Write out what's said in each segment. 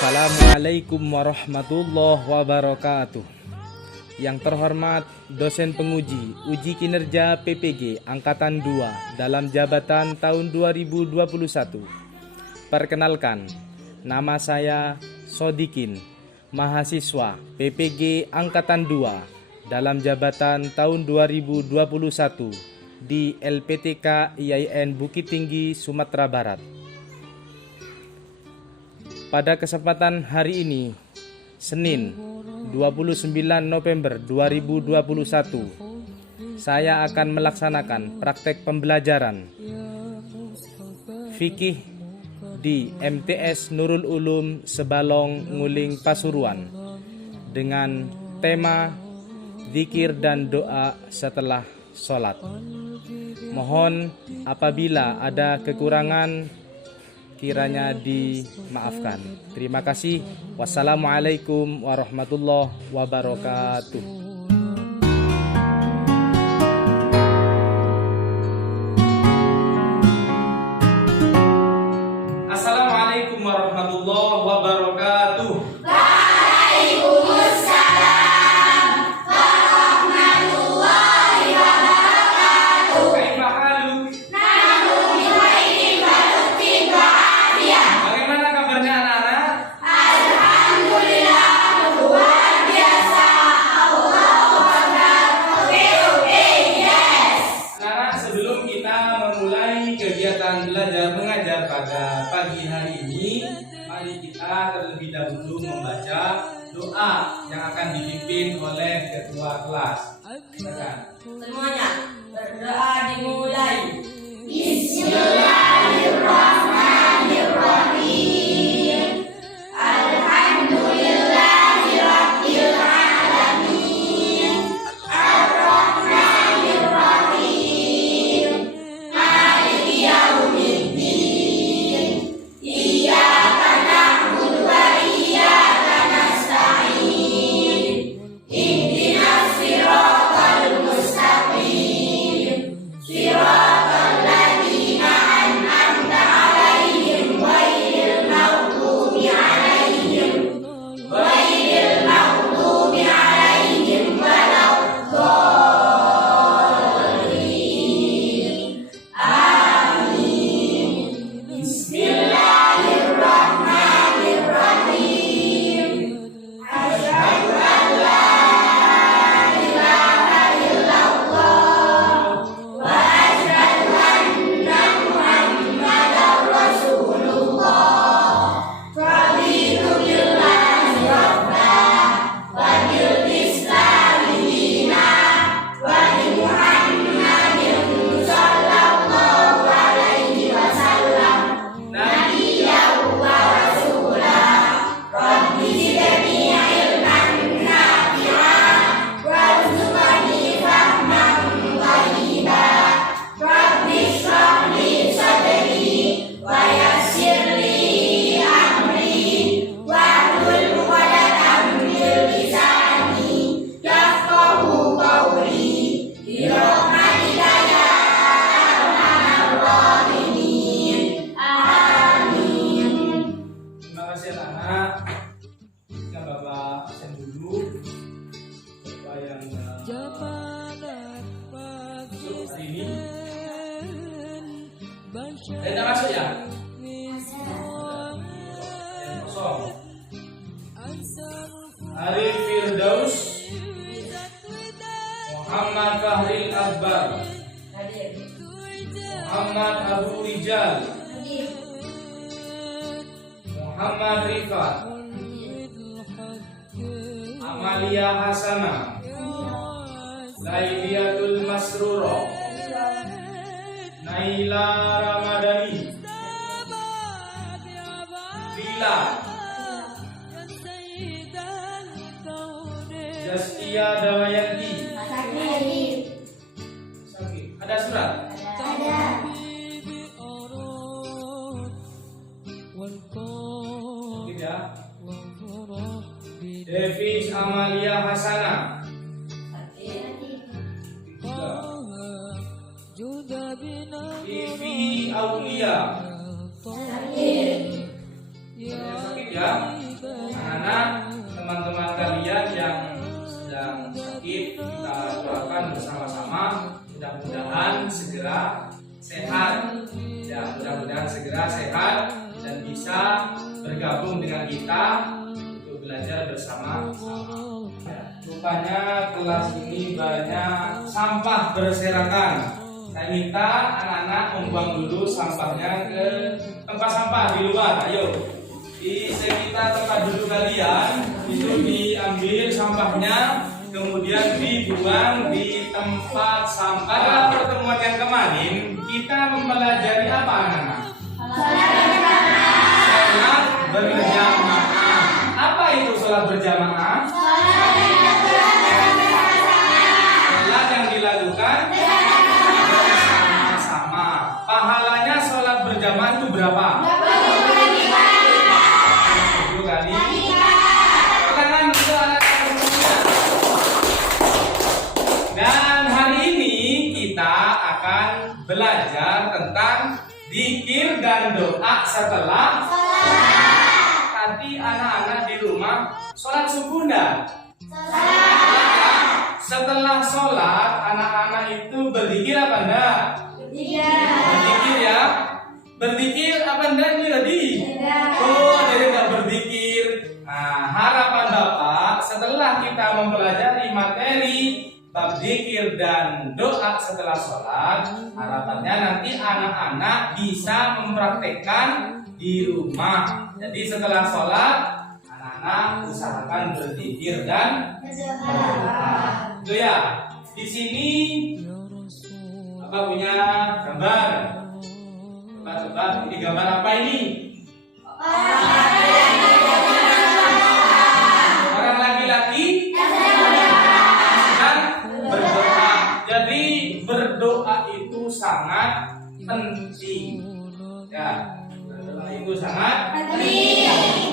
Assalamualaikum warahmatullahi wabarakatuh. Yang terhormat dosen penguji uji kinerja PPG Angkatan 2 dalam jabatan tahun 2021. Perkenalkan, nama saya Sodikin, mahasiswa PPG Angkatan 2 dalam jabatan tahun 2021 di LPTK IAIN Bukit Tinggi, Sumatera Barat. Pada kesempatan hari ini, Senin 29 November 2021, saya akan melaksanakan praktek pembelajaran fikih di MTS Nurul Ulum Sebalong Nguling Pasuruan dengan tema zikir dan doa setelah sholat. Mohon apabila ada kekurangan kiranya dimaafkan. Terima kasih. Wassalamualaikum warahmatullahi wabarakatuh. Assalamualaikum warahmatullahi wabarakatuh. Kegiatan belajar mengajar pada pagi hari ini, mari kita terlebih dahulu membaca doa yang akan dipimpin oleh ketua kelas. Silakan. Semuanya berdoa dimulai. Bismillahirrahmanirrahim. Alhamdulillahirabbil alamin. Ar-Rahmanirrahim. Maliki yaumiddin. Iyyaka na'budu wa iyyaka nasta'in. Ihdinas siratal mustaqim. Siratal ladzina an'amta 'alaihim ghairil maghdubi 'alaihim waladdallin. Amin. Bismillahirrahmanirrahim. Asyhadu an la ilaha illallah wa asyhadu anna Muhammadar Rasulullah. Raditu billahi rabban wa bil islami dinan wa bi Muhammadin sallallahu alaihi wasallam nabiyyan wa rasulah. Rabbi zidni ilman nafi'an warzuqni fahman thayyiban. Rabbi shrah li sadri wa yassir li amri wahlul 'uqdatam min lisani yafqahu qawli. Bi rahmatika ya arhamar rahimin. Amin. Terima kasih anak-anak. Kita Bapak absen dulu. Bapak yang masuk hari ini. Tidak masuk ya? Kosong. Arif Firdaus, Muhammad Fahril Akbar, Hadir. Muhammad Abu Rijal, Hadir. Muhammad Rifat, Amalia Hasana, Laidiatul Masruro, Naila Ramadhani, Bila, Jastia Dawayanti. Hadir. Sakit. Ada surat? Ada. Sakit ya. Devis Amalia Hasana. Vivi Aulia. Hadir. Sakit ya. segera sehat dan bisa bergabung dengan kita untuk belajar bersama-sama. Rupanya kelas ini banyak sampah berserakan. Saya minta anak-anak membuang dulu sampahnya ke tempat sampah di luar. Ayo, di sekitar tempat duduk kalian itu diambil sampahnya, kemudian dibuang di tempat sampah. Pada pertemuan yang kemarin kita mempelajari apa anak-anak? Sholat berjamaah. Apa itu sholat berjamaah? Sholat yang dilakukan bersama-sama. Pahalanya sholat berjamaah itu berapa? 10 kali. Tangan untuk anak semuanya. Dan hari ini kita akan belajar tentang zikir dan doa setelah tadi anak-anak di rumah sholat subuh enggak? Setelah sholat anak-anak itu berzikir apa enggak? Berzikir ya? Berzikir apa enggak nih tadi? Oh, jadi enggak berzikir. Nah, harapan Bapak setelah kita mempelajari materi bab zikir dan doa setelah sholat, harapannya nanti anak-anak bisa mempraktekkan di rumah. Jadi setelah sholat, anak-anak usahakan berzikir dan berdoa. Itu ya. Di sini Bapak punya gambar. Coba, ini gambar apa ini? Orang laki-laki dan berdoa. Jadi berdoa itu sangat penting. Ya, berdoa itu sangat penting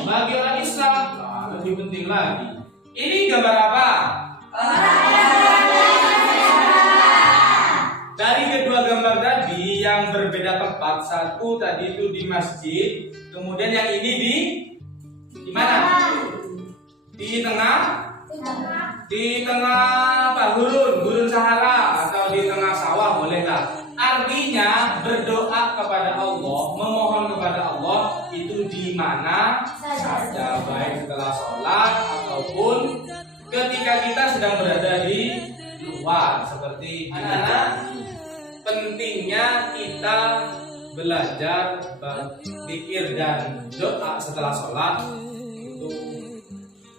bagi orang Islam. Nah, lebih penting lagi. Ini gambar apa? Dari kedua gambar tadi yang berbeda tempat, satu tadi itu di masjid, kemudian yang ini di mana? Di tengah apa? Gurun Sahara atau di tengah sawah, boleh tak? Artinya berdoa kepada Allah, memohon kepada Allah itu di mana saja, baik setelah sholat ataupun ketika kita sedang berada di luar seperti anak-anak. Pentingnya kita belajar zikir dan doa setelah sholat itu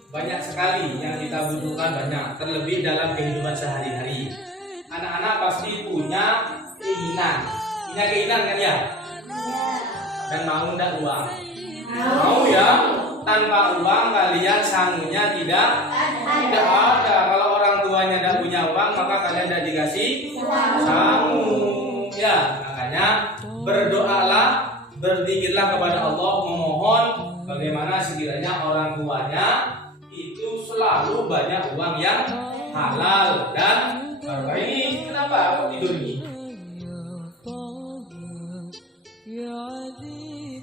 banyak sekali yang kita butuhkan, banyak, terlebih dalam kehidupan sehari-hari. Anak-anak pasti punya keinginan kan ya? Dan mau enggak uang? Mau ya? Tanpa uang kalian sangunya tidak ada. Kalau orang tuanya tidak punya uang, maka kalian tidak dikasih sangu. Ya, makanya berdoalah, berzikirlah kepada Allah, memohon bagaimana sekiranya orang tuanya itu selalu banyak uang yang halal dan barokah. Ini kenapa kok tidur ini?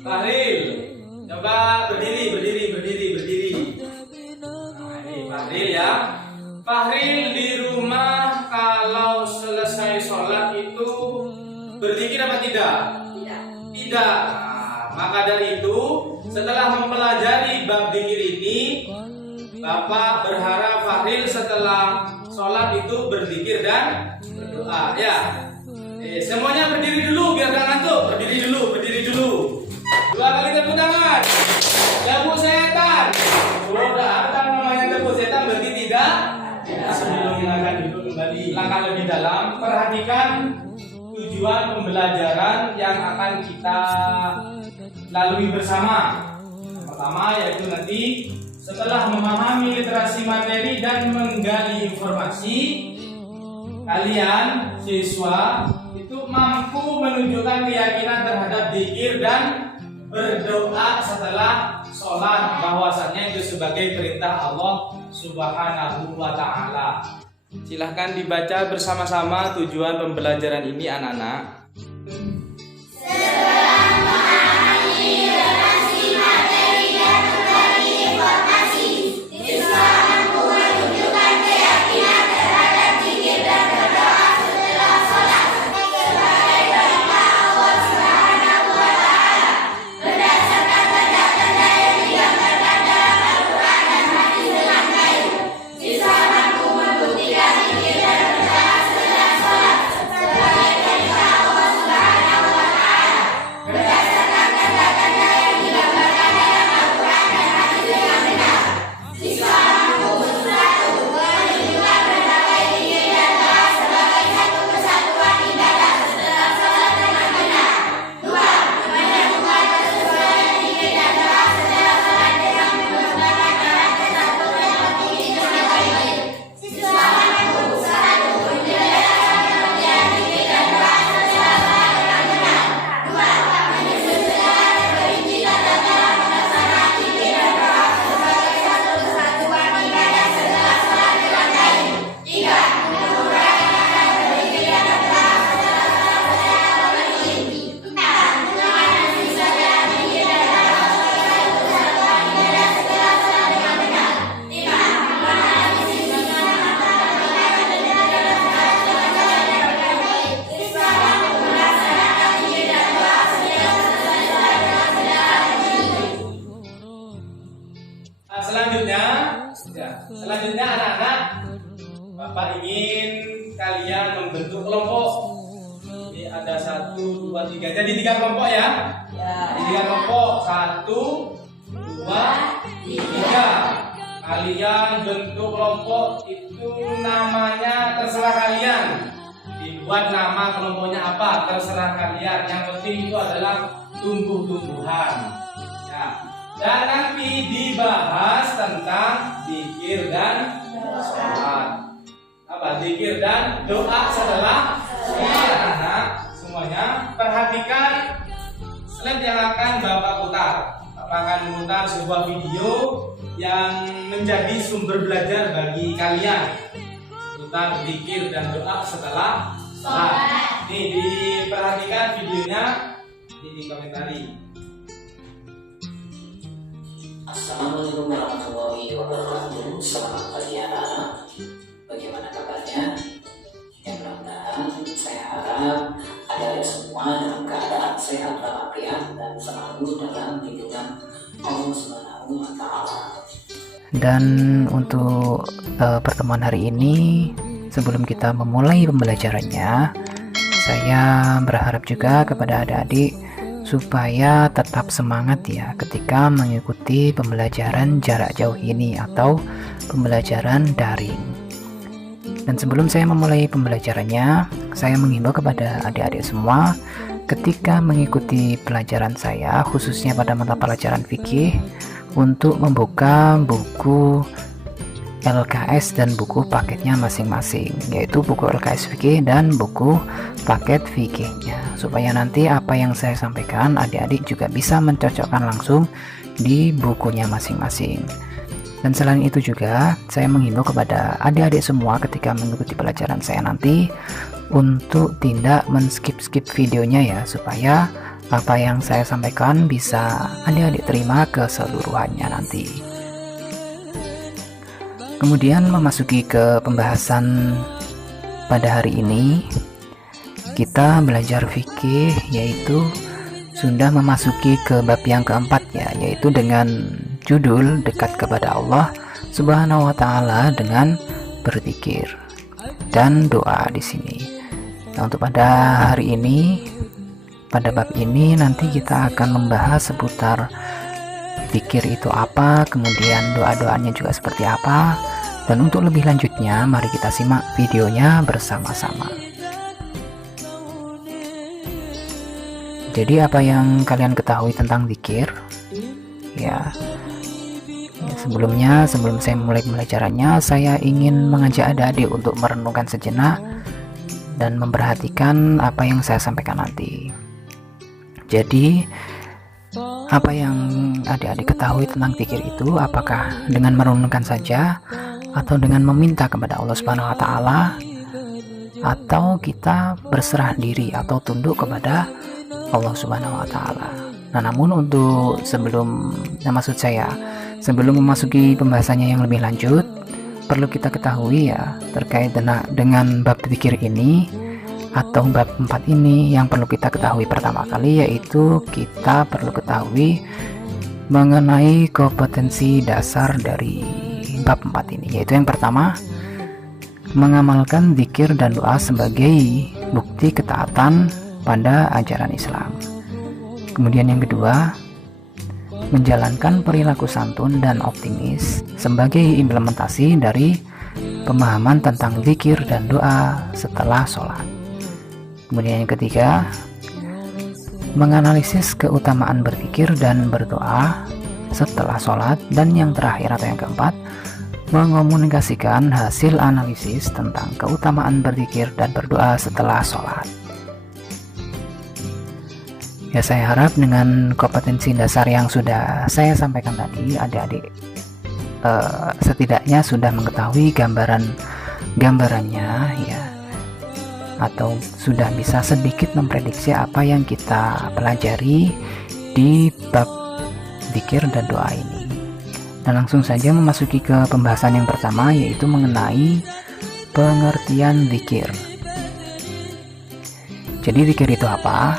Fahril, coba berdiri. Nah, ini Fahril ya. Fahril di rumah kalau selesai sholat itu berzikir apa tidak? Tidak. Nah, maka dari itu setelah mempelajari bab zikir ini, Bapak berharap Fahril setelah sholat itu berzikir dan berdoa ya. Semuanya berdiri dulu biar gak ngantuk. Berdiri dulu. 2 kali tepuk tangan. Tepuk setan. Udah apa namanya tepuk setan berarti tidak. Sebelum kita akan duduk kembali langkah lebih dalam, perhatikan tujuan pembelajaran yang akan kita lalui bersama. Pertama yaitu nanti setelah memahami literasi materi dan menggali informasi, kalian siswa itu mampu menunjukkan keyakinan terhadap zikir dan berdoa setelah sholat, bahwasannya itu sebagai perintah Allah Subhanahu wa ta'ala. Silahkan dibaca bersama-sama tujuan pembelajaran ini anak-anak. Selanjutnya anak-anak, Bapak ingin kalian membentuk kelompok. Ini ada 1, 2, 3. Jadi 3 kelompok ya. Jadi 3 kelompok. 1, 2, 3. Kalian bentuk kelompok itu namanya terserah kalian. Dibuat nama kelompoknya apa terserah kalian. Yang penting itu adalah tumbuh-tumbuhan. Ya. Dan nanti dibahas tentang zikir dan sholat. Apa zikir dan doa setelah sholat. Anak semuanya perhatikan slide yang akan Bapak putar. Bapak akan memutar sebuah video yang menjadi sumber belajar bagi kalian tentang zikir dan doa setelah sholat. Nih diperhatikan videonya, dikomentari. Assalamualaikum warahmatullahi wabarakatuh. Selamat pagi anak-anak. Bagaimana kabarnya? Ya, mudah-mudahan saya harap adik-adik semua dalam keadaan sehat walafiat dan selalu dalam lindungan Allah Subhanahu wa Ta'ala. Dan untuk pertemuan hari ini, sebelum kita memulai pembelajarannya, saya berharap juga kepada adik-adik supaya tetap semangat ya ketika mengikuti pembelajaran jarak jauh ini atau pembelajaran daring. Dan sebelum saya memulai pembelajarannya, saya menghimbau kepada adik-adik semua ketika mengikuti pelajaran saya, khususnya pada mata pelajaran fikih, untuk membuka buku LKS dan buku paketnya masing-masing, yaitu buku LKS fikih dan buku paket fikihnya, supaya nanti apa yang saya sampaikan adik-adik juga bisa mencocokkan langsung di bukunya masing-masing. Dan selain itu juga saya menghimbau kepada adik-adik semua ketika mengikuti pelajaran saya nanti untuk tidak men-skip videonya ya, supaya apa yang saya sampaikan bisa adik-adik terima keseluruhannya nanti. Kemudian memasuki ke pembahasan pada hari ini, kita belajar fikih, yaitu sudah memasuki ke bab yang keempat ya, yaitu dengan judul dekat kepada Allah Subhanahu wa Ta'ala dengan berzikir dan doa di sini. Nah, untuk pada hari ini, pada bab ini nanti kita akan membahas seputar zikir itu apa, kemudian doa-doanya juga seperti apa. Dan untuk lebih lanjutnya, mari kita simak videonya bersama-sama. Jadi apa yang kalian ketahui tentang zikir? Ya, sebelum saya mulai pembelajarannya, saya ingin mengajak adik-adik untuk merenungkan sejenak dan memperhatikan apa yang saya sampaikan nanti. Jadi apa yang adik-adik ketahui tentang zikir itu, apakah dengan merenungkan saja atau dengan meminta kepada Allah Subhanahu wa Ta'ala, atau kita berserah diri atau tunduk kepada Allah Subhanahu wa Ta'ala. Nah, namun untuk sebelum memasuki pembahasannya yang lebih lanjut, perlu kita ketahui ya terkait dengan bab zikir ini atau bab 4 ini, yang perlu kita ketahui pertama kali yaitu kita perlu ketahui mengenai kompetensi dasar dari bab 4 ini, yaitu yang pertama, mengamalkan zikir dan doa sebagai bukti ketaatan pada ajaran Islam. Kemudian yang kedua, menjalankan perilaku santun dan optimis sebagai implementasi dari pemahaman tentang zikir dan doa setelah sholat. Kemudian yang ketiga, menganalisis keutamaan berzikir dan berdoa setelah sholat. Dan yang terakhir atau yang keempat, mengomunikasikan hasil analisis tentang keutamaan berzikir dan berdoa setelah sholat. Ya, saya harap dengan kompetensi dasar yang sudah saya sampaikan tadi, adik-adik setidaknya sudah mengetahui gambarannya ya, atau sudah bisa sedikit memprediksi apa yang kita pelajari di bab zikir dan doa ini. Dan langsung saja memasuki ke pembahasan yang pertama, yaitu mengenai pengertian zikir. Jadi zikir itu apa?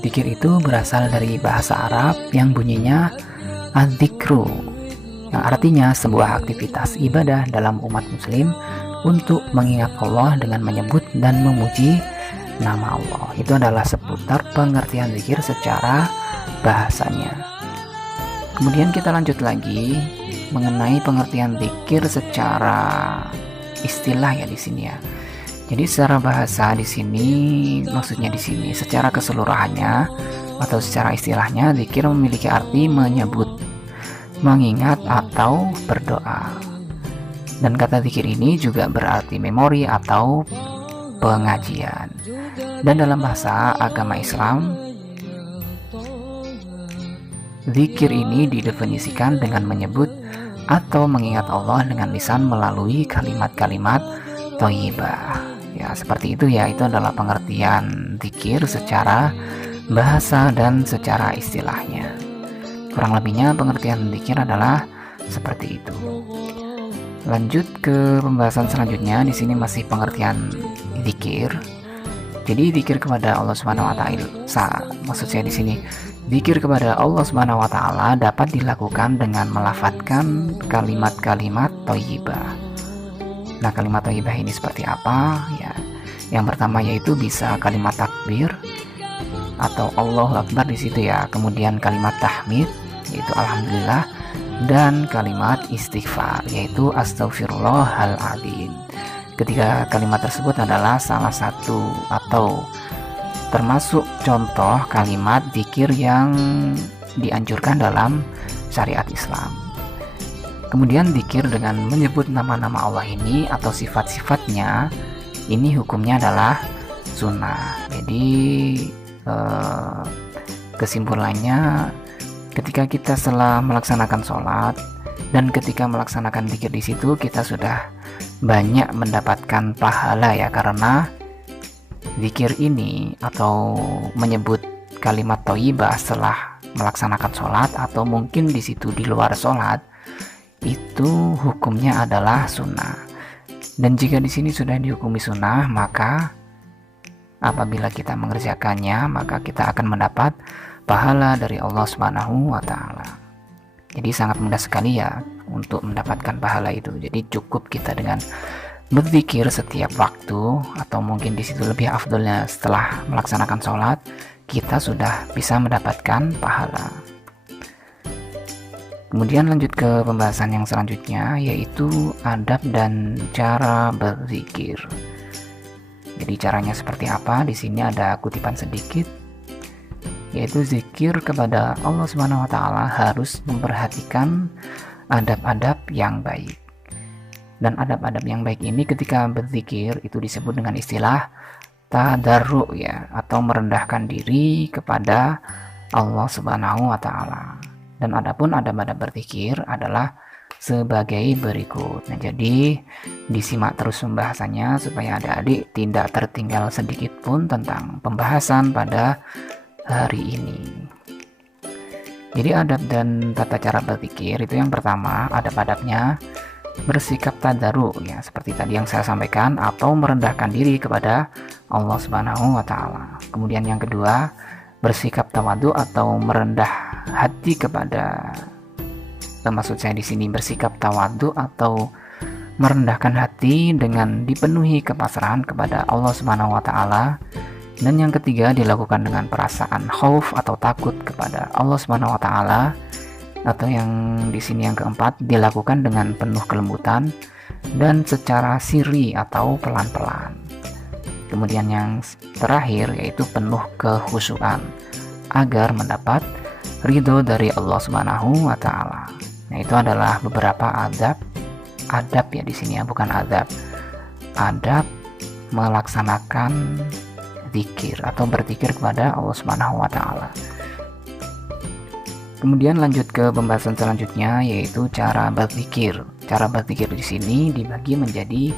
Zikir itu berasal dari bahasa Arab yang bunyinya az-zikru, yang artinya sebuah aktivitas ibadah dalam umat muslim untuk mengingat Allah dengan menyebut dan memuji nama Allah. Itu adalah seputar pengertian zikir secara bahasanya. Kemudian kita lanjut lagi mengenai pengertian zikir secara istilah ya di sini ya. Jadi secara bahasa di sini, maksudnya di sini secara keseluruhannya atau secara istilahnya, zikir memiliki arti menyebut, mengingat atau berdoa. Dan kata zikir ini juga berarti memori atau pengajian. Dan dalam bahasa agama Islam, zikir ini didefinisikan dengan menyebut atau mengingat Allah dengan lisan melalui kalimat-kalimat thayyibah. Ya, seperti itu ya, itu adalah pengertian zikir secara bahasa dan secara istilahnya. Kurang lebihnya pengertian zikir adalah seperti itu. Lanjut ke pembahasan selanjutnya, di sini masih pengertian zikir. Jadi zikir kepada Allah Subhanahu wa taala, maksud saya di sini, zikir kepada Allah Subhanahu wa taala dapat dilakukan dengan melafadzkan kalimat-kalimat thayyibah. Nah, kalimat thayyibah ini seperti apa? Ya, yang pertama yaitu bisa kalimat takbir atau Allahu Akbar di situ ya. Kemudian kalimat tahmid yaitu alhamdulillah, dan kalimat istighfar yaitu astaghfirullahaladzim. Ketiga kalimat tersebut adalah salah satu atau termasuk contoh kalimat zikir yang dianjurkan dalam syariat Islam. Kemudian zikir dengan menyebut nama-nama Allah ini atau sifat-sifatnya, ini hukumnya adalah sunnah. Jadi kesimpulannya, ketika kita setelah melaksanakan sholat dan ketika melaksanakan zikir di situ, kita sudah banyak mendapatkan pahala ya, karena zikir ini atau menyebut kalimat thayyibah setelah melaksanakan sholat atau mungkin di situ di luar sholat, itu hukumnya adalah sunnah. Dan jika di sini sudah dihukumi sunnah, maka apabila kita mengerjakannya, maka kita akan mendapat pahala dari Allah Subhanahu wa taala. Jadi sangat mudah sekali ya untuk mendapatkan pahala itu. Jadi cukup kita dengan berzikir setiap waktu, atau mungkin di situ lebih afdolnya setelah melaksanakan sholat, kita sudah bisa mendapatkan pahala. Kemudian lanjut ke pembahasan yang selanjutnya, yaitu adab dan cara berzikir. Jadi caranya seperti apa? Di sini ada kutipan sedikit, yaitu zikir kepada Allah Subhanahu wa taala harus memperhatikan adab-adab yang baik. Dan adab-adab yang baik ini ketika berzikir itu disebut dengan istilah tadarru ya, atau merendahkan diri kepada Allah Subhanahu wa taala. Dan adapun adab-adab berzikir adalah sebagai berikut. Nah, jadi disimak terus pembahasannya supaya adik-adik tidak tertinggal sedikit pun tentang pembahasan pada hari ini. Jadi adab dan tata cara berzikir itu yang pertama, adab-adabnya bersikap tadarru ya, seperti tadi yang saya sampaikan, atau merendahkan diri kepada Allah Subhanahu wa taala. Kemudian yang kedua, bersikap tawadu atau merendah hati kepada, maksud saya di sini bersikap tawadu atau merendahkan hati dengan dipenuhi kepasrahan kepada Allah Subhanahu wa taala. Dan yang ketiga, dilakukan dengan perasaan khauf atau takut kepada Allah Subhanahu wa taala, atau yang di sini yang keempat, dilakukan dengan penuh kelembutan dan secara sirri atau pelan-pelan. Kemudian yang terakhir yaitu penuh kekhusyuan agar mendapat ridho dari Allah Subhanahu wa taala. Nah, itu adalah beberapa adab ya di sini ya, bukan adab. Adab melaksanakan zikir atau berzikir kepada Allah Subhanahu wa taala. Kemudian lanjut ke pembahasan selanjutnya, yaitu cara berzikir. Cara berzikir di sini dibagi menjadi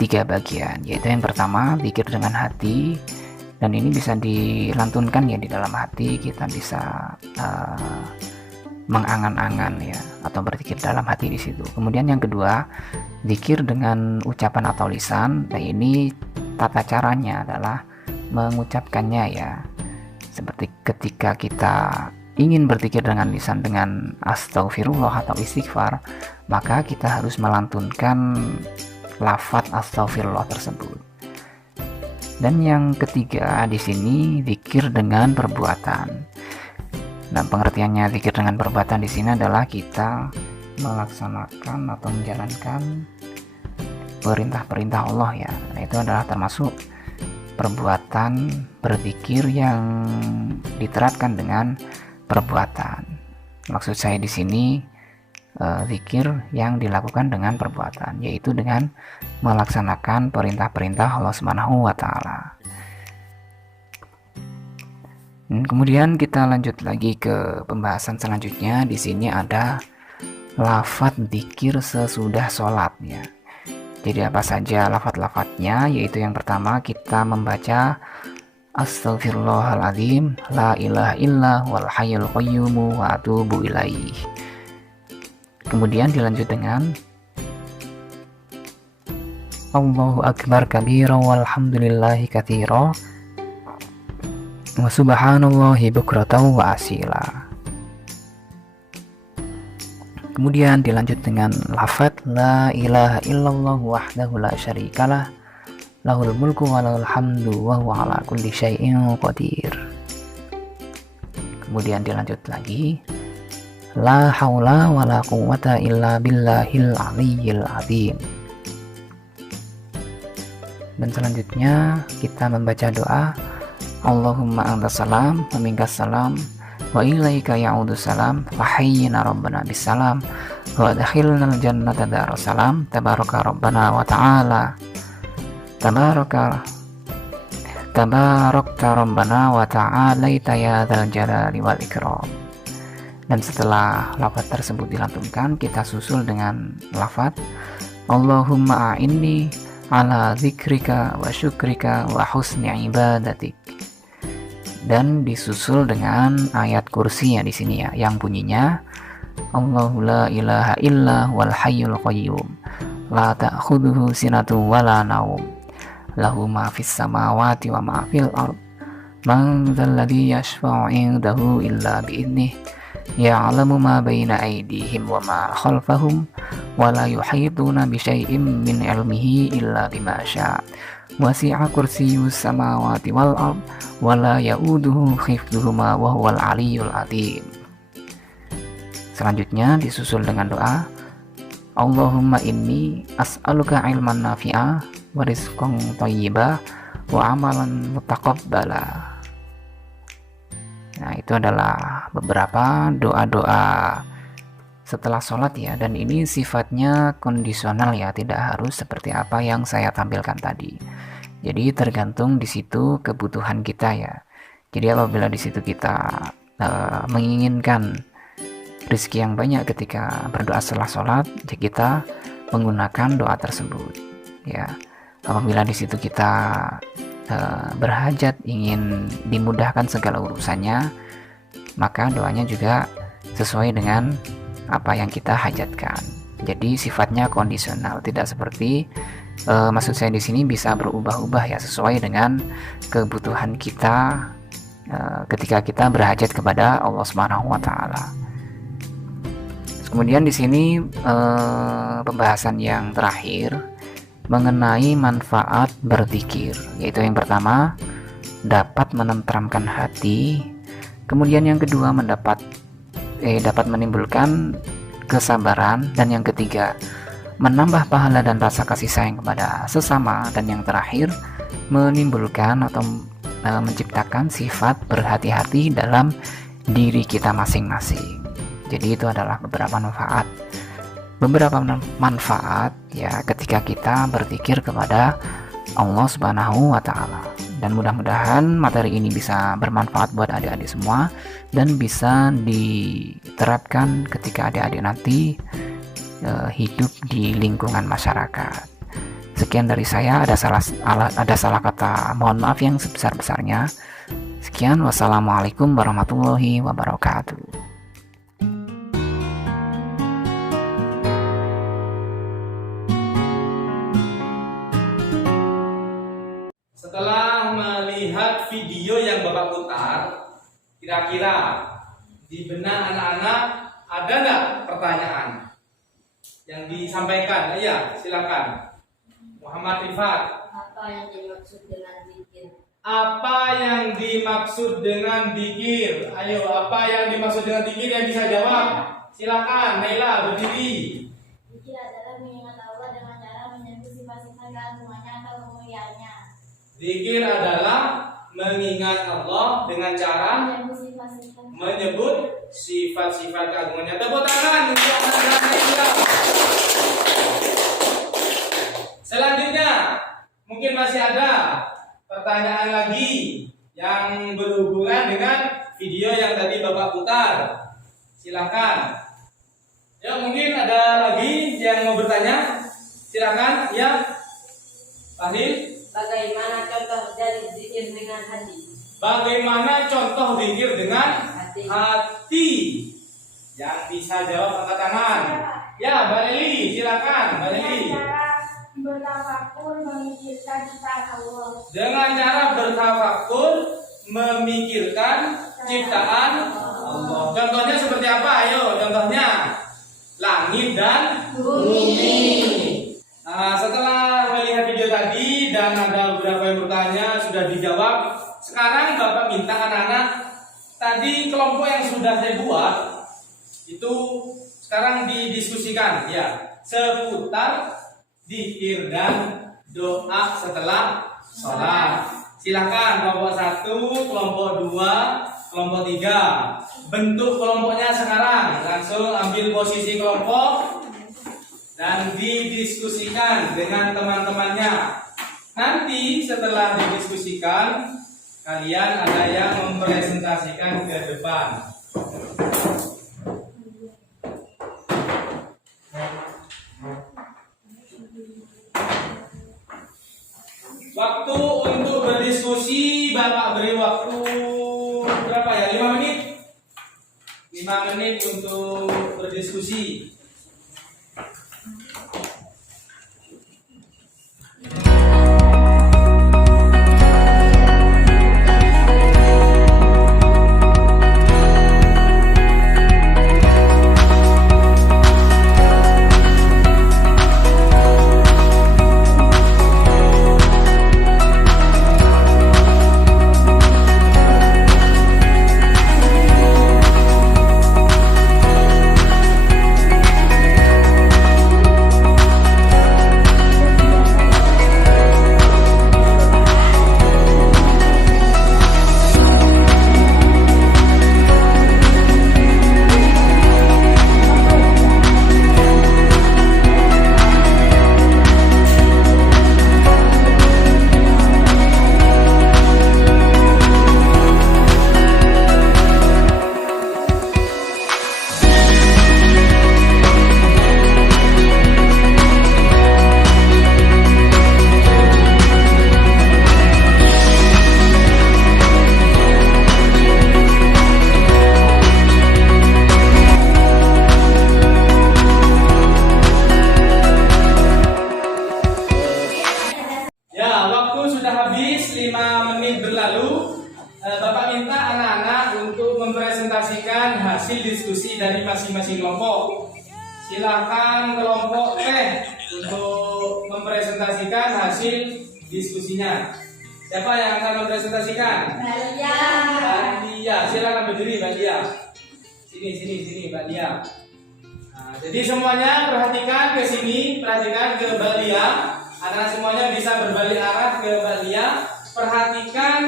3 bagian, yaitu yang pertama zikir dengan hati, dan ini bisa dilantunkan ya di dalam hati, kita bisa mengangan-angan ya, atau berzikir dalam hati di situ. Kemudian yang kedua, zikir dengan ucapan atau lisan. Nah, ini tata caranya adalah mengucapkannya ya, seperti ketika kita ingin berzikir dengan lisan dengan astaghfirullah atau istighfar, maka kita harus melantunkan lafaz astaghfirullah tersebut. Dan yang ketiga di sini zikir dengan perbuatan. Nah, pengertiannya zikir dengan perbuatan di sini adalah kita melaksanakan atau menjalankan perintah-perintah Allah ya. Nah, itu adalah termasuk perbuatan berzikir yang diterapkan dengan perbuatan. Maksud saya di sini zikir yang dilakukan dengan perbuatan, yaitu dengan melaksanakan perintah-perintah Allah Subhanahu wa taala. Kemudian kita lanjut lagi ke pembahasan selanjutnya. Di sini ada lafaz zikir sesudah sholat ya. Jadi apa saja lafaz-lafaznya, yaitu yang pertama kita membaca Astaghfirullahaladzim, la ilaha illa wal hayyul qayyum wa atubu ilaih. Kemudian dilanjut dengan Allahu akbar kabira walhamdulillahi katsira wa subhanallahi bukratan wa asila. Kemudian dilanjut dengan lafaz la ilaha illallah wahdahu la syarikalah lahul mulku wa lahul hamdu wa huwa ala kulli syai'in qadir. Kemudian dilanjut lagi la haula wa la quwwata illa billahil aliyyil azim. Dan selanjutnya kita membaca doa Allahumma antas salam wa minkas salam wa ilaika ya'udu salam wa hayyina rabbana bisalam wa adkhilnal jannata darussalam tabaraka rabbana wa ta'ala tabarakta rabbana wa ta'alaita ya dzal jalali wal ikram. Dan setelah lafaz tersebut dilantunkan, kita susul dengan lafaz Allahumma a'inni ala dzikrika wa syukrika wa husni ibadatik. Dan disusul dengan ayat kursi ya di sini ya, yang bunyinya Allahu la ilaha illa wal hayyul qayyum la ta'khudhuhu sinatun wa la naum lahu ma fis samawati wa ma fil ard man dzal ladzi yashfa'u 'indahu illa bi idnih ya'lamu ma baina aydihim wa ma khalfahum wa la yuhituna bi syai'in min 'ilmihi illa bima syaa wasi'a kursiyyus samawati wal ard wa la ya'uduhu hifdzuhuma wa huwal 'aliyyul 'azim. Selanjutnya disusul dengan doa Allahumma inni as'aluka ilman nafi'a wa rizqan thayyiba wa amalan mutaqabbala. Nah, itu adalah beberapa doa-doa setelah sholat ya, dan ini sifatnya kondisional ya, tidak harus seperti apa yang saya tampilkan tadi. Jadi tergantung di situ kebutuhan kita ya. Jadi apabila di situ kita menginginkan rezeki yang banyak ketika berdoa setelah sholat, ya kita menggunakan doa tersebut ya. Apabila di situ kita berhajat ingin dimudahkan segala urusannya, maka doanya juga sesuai dengan apa yang kita hajatkan. Jadi sifatnya kondisional, tidak seperti maksud saya di sini bisa berubah-ubah ya, sesuai dengan kebutuhan kita ketika kita berhajat kepada Allah Subhanahu wa taala. Kemudian di sini pembahasan yang terakhir mengenai manfaat berzikir, yaitu yang pertama dapat menenteramkan hati, kemudian yang kedua dapat menimbulkan kesabaran, dan yang ketiga menambah pahala dan rasa kasih sayang kepada sesama, dan yang terakhir menimbulkan atau menciptakan sifat berhati-hati dalam diri kita masing-masing. Jadi itu adalah beberapa manfaat ya ketika kita berzikir kepada Allah Subhanahu wa taala. Dan mudah-mudahan materi ini bisa bermanfaat buat adik-adik semua dan bisa diterapkan ketika adik-adik nanti hidup di lingkungan masyarakat. Sekian dari saya, ada salah kata, mohon maaf yang sebesar-besarnya. Sekian, wassalamualaikum warahmatullahi wabarakatuh. Setelah melihat video yang Bapak putar, kira-kira di benak anak-anak ada nggak pertanyaan yang disampaikan? Iya, silakan. Muhammad Rifat. Apa yang dimaksud dengan zikir? Apa yang dimaksud dengan zikir? Ayo, apa yang dimaksud dengan zikir yang bisa jawab? Silakan, Naila berdiri. Zikir adalah mengingat Allah dengan cara menyebut sifat-sifat keagungannya atau kemuliaannya. Zikir adalah mengingat Allah dengan cara Menyebut sifat-sifat menyebut sifat-sifat keagungannya. Tepuk tangan untuk anak-anak Naila. Selanjutnya, mungkin masih ada pertanyaan lagi yang berhubungan dengan video yang tadi Bapak putar. Silakan. Ya, mungkin ada lagi yang mau bertanya. Silakan. Ya, Fahil. Bagaimana contoh dari zikir dengan hati? Bagaimana contoh zikir dengan Hati. hati? Yang bisa jawab angkat tangan. Ya, Mbak Leli, silakan, Mbak Leli. Bertafakur memikirkan ciptaan Allah. Dengan cara bertafakur memikirkan ciptaan Allah. Contohnya seperti apa? Ayo, contohnya langit dan bumi. Nah, setelah melihat video tadi dan ada beberapa yang bertanya sudah dijawab. Sekarang Bapak minta anak-anak tadi kelompok yang sudah saya buat itu sekarang didiskusikan ya seputar zikir dan doa setelah sholat. Silakan kelompok 1, kelompok 2, kelompok 3. Bentuk kelompoknya sekarang langsung ambil posisi kelompok dan didiskusikan dengan teman-temannya. Nanti setelah didiskusikan kalian ada yang mempresentasikan ke depan. Waktu untuk berdiskusi Bapak beri waktu berapa ya? 5 menit? 5 menit untuk berdiskusi. Bapak minta anak-anak untuk mempresentasikan hasil diskusi dari masing-masing kelompok. Silakan kelompok T untuk mempresentasikan hasil diskusinya. Siapa yang akan mempresentasikan? Mbak Lia. Silakan berdiri Mbak Lia. Sini Mbak Lia. Nah, jadi semuanya perhatikan ke sini, perhatikan ke Mbak Lia. Anak semuanya bisa berbalik arah ke Mbak Lia. Perhatikan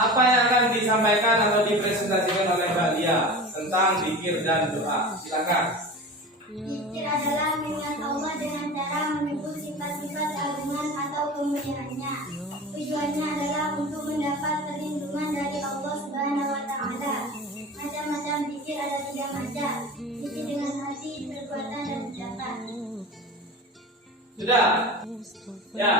apa yang akan disampaikan atau dipresentasikan oleh Mbak Lia tentang zikir dan doa. Silakan. Zikir adalah mengingat Allah dengan cara menyebut sifat-sifat keagungan atau kemuliaannya. Tujuannya adalah untuk mendapat perlindungan dari Allah Subhanahu wa Ta'ala. Macam-macam zikir ada 3 macam. Zikir dengan hati, perbuatan, dan ucapan. Sudah? Ya.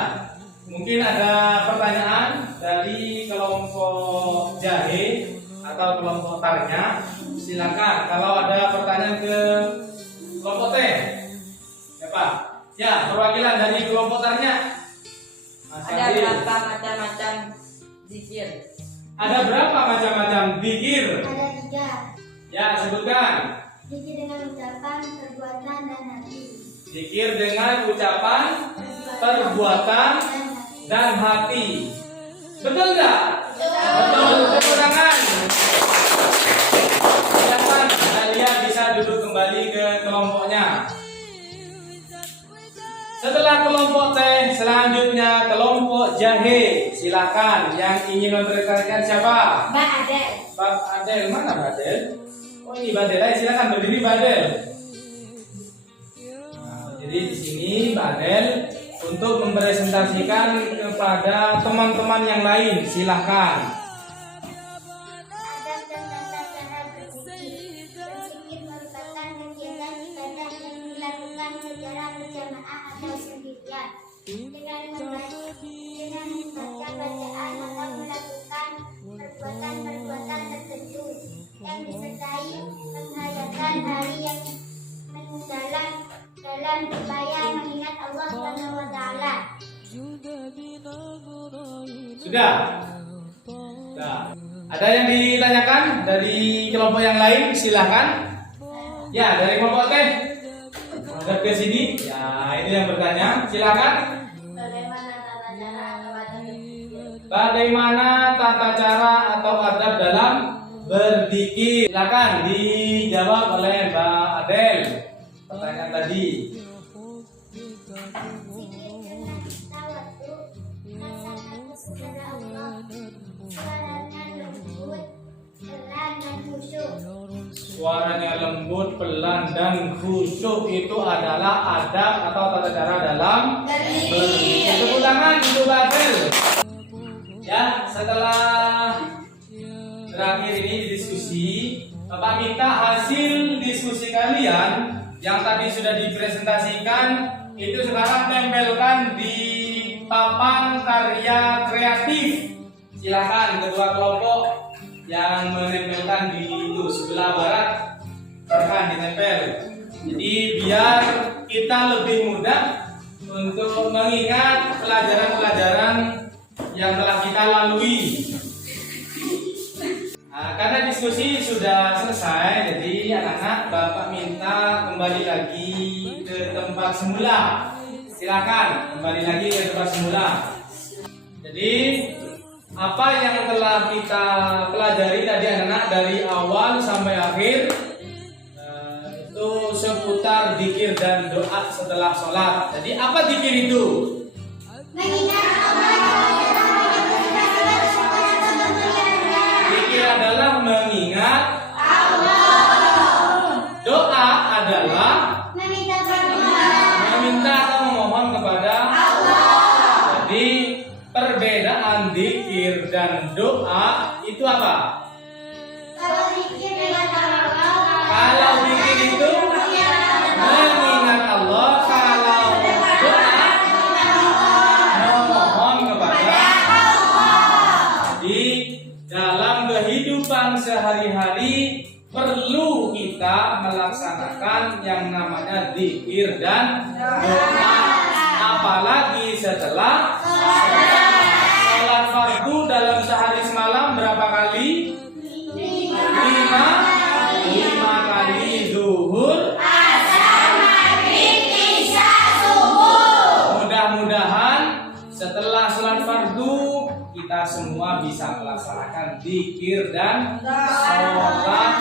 Mungkin ada pertanyaan dari kelompok jahe atau kelompok tarnya. Silakan. Kalau ada pertanyaan ke kelompok T, siapa? Ya, perwakilan dari kelompok tarnya. Ada berapa macam-macam zikir? Ada berapa macam-macam zikir? Ada 3. Ya, sebutkan. Zikir dengan ucapan, perbuatan, dan hati. Zikir dengan ucapan, perbuatan, dan hati. Betul nggak? Betul. Tepuk tangan. Silakan kalian bisa duduk kembali ke kelompoknya. Setelah kelompok T, selanjutnya kelompok jahe. Silakan yang ingin memberitakan siapa? Mbak Adel. Pak Adel, mana Mbak Adel? Oh ini Mbak Adel, silakan berdiri Mbak Adel. Nah, jadi di sini Mbak Adel untuk mempresentasikan kepada teman-teman yang lain, silakan. Adab dan tata cara berzikir. Berzikir merupakan kegiatan ibadah yang dilakukan secara berjamaah atau sendirian. Dengan membaca bacaan atau melakukan perbuatan-perbuatan tertentu yang disertai penghayatan hari yang mendalam dalam upaya mengingat Allah Subhanahu wa taala. Sudah? Sudah. Ada yang ditanyakan dari kelompok yang lain? Silakan. Ya, dari kelompok teh. Ada ke sini. Ya, ini yang bertanya. Silakan. Bagaimana tata cara atau adab dalam berzikir? Silakan dijawab oleh Mbak Adel. Pertanyaan tadi. Zikir dengan tawadu, rasa takut kepada Allah, suaranya lembut, pelan dan khusyuk. Suaranya lembut, pelan dan khusyuk itu adalah adab atau tata cara dalam berzikir. Tepuk tangan untuk Mbak Adel. Ya, setelah terakhir ini diskusi, Bapak minta hasil diskusi kalian yang tadi sudah dipresentasikan itu sekarang tempelkan di papan karya kreatif. Silakan kedua kelompok yang menempelkan di itu sebelah barat, silakan ditempel. Jadi biar kita lebih mudah untuk mengingat pelajaran-pelajaran yang telah kita lalui. Nah, karena diskusi sudah selesai, jadi anak-anak Bapak minta kembali lagi ke tempat semula. Silakan kembali lagi ke tempat semula. Jadi apa yang telah kita pelajari tadi anak-anak dari awal sampai akhir itu seputar zikir dan doa setelah sholat. Jadi apa zikir itu? Mengingat Allah. Zikir adalah mengingat Allah. Doa adalah meminta atau memohon kepada Allah. Jadi perbedaan zikir dan doa itu apa? Kalau zikir dengan Allah, Kalau zikir itu mengingat Allah, kalau doa memohon kepada Allah. Jadi dalam kehidupan sehari-hari perlu kita melaksanakan yang namanya zikir dan doa, apalagi setelah sholat fardu dalam sehari semalam berapa kali? 5 kali zuhur, mudah-mudahan setelah sholat fardu kita semua bisa melaksanakan zikir dan sholat.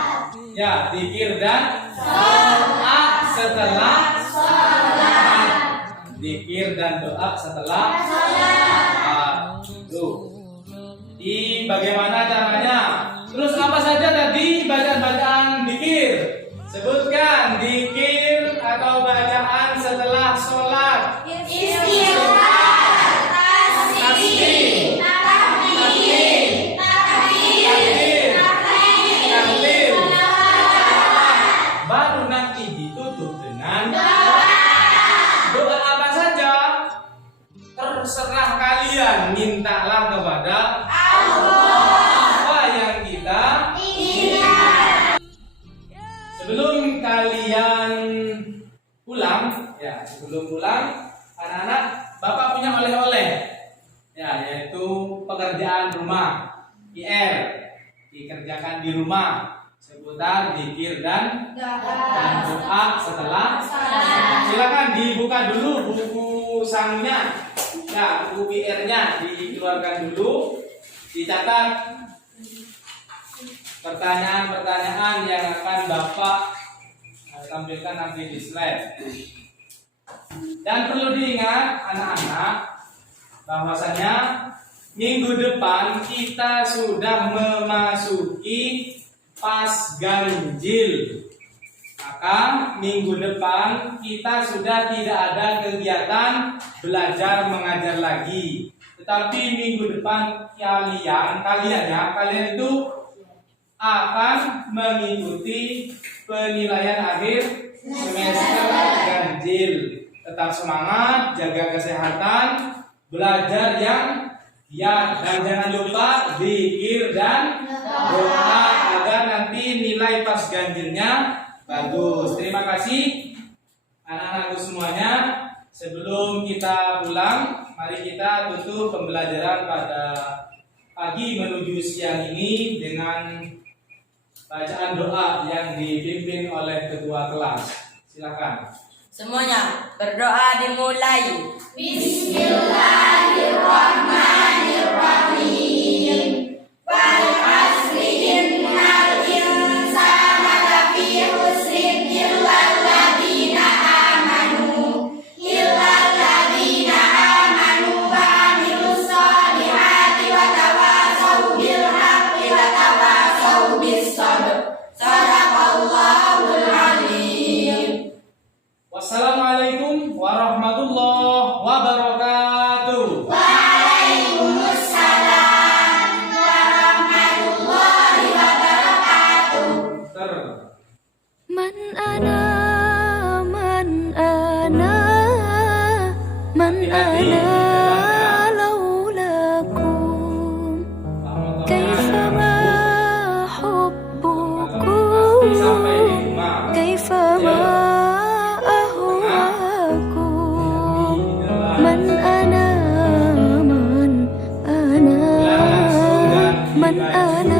Ya, zikir dan doa setelah sholat. Zikir dan doa setelah sholat. Tuh. Jadi bagaimana caranya? Terus apa saja tadi bacaan-bacaan zikir? Sebutkan zikir atau bacaan setelah sholat. Baru nanti ditutup dengan doa apa saja. Terserah kalian, mintalah kepada apa yang kita inginkan. Sebelum kalian pulang, ya sebelum pulang, anak-anak, Bapak punya oleh-oleh, ya yaitu pekerjaan rumah, IR, dikerjakan di rumah. seputar zikir dan doa setelah silakan dibuka dulu buku sangunya, ya buku PR-nya dikeluarkan dulu, dicatat pertanyaan-pertanyaan yang akan Bapak tampilkan nanti di slide. Dan perlu diingat anak-anak bahwasanya minggu depan kita sudah memasuki pas ganjil. Maka minggu depan kita sudah tidak ada kegiatan belajar mengajar lagi. Tetapi minggu depan kalian itu akan mengikuti penilaian akhir semester ganjil. Tetap semangat, jaga kesehatan, belajar yang giat, dan jangan lupa zikir dan doa agar nanti nilai pas ganjilnya bagus. Terima kasih anak-anakku semuanya. Sebelum kita pulang, mari kita tutup pembelajaran pada pagi menuju siang ini dengan bacaan doa yang dipimpin oleh ketua kelas. Silakan. Semuanya berdoa dimulai. Bismillahirrahmanirrahim. Wal asri innal insana lafi khusrin illal ladzina amanu wa amilus solihati wa tawasau bil haqqi wa tawasau bis sabr. Sadaqallahul alim. Wassalamualaikum warahmatullahi wabarakatuh. Waalaikumsalam warahmatullahi wabarakatuh. Man ana laulakum kaifa ma hubbukum kaifa ma ahwakum man ana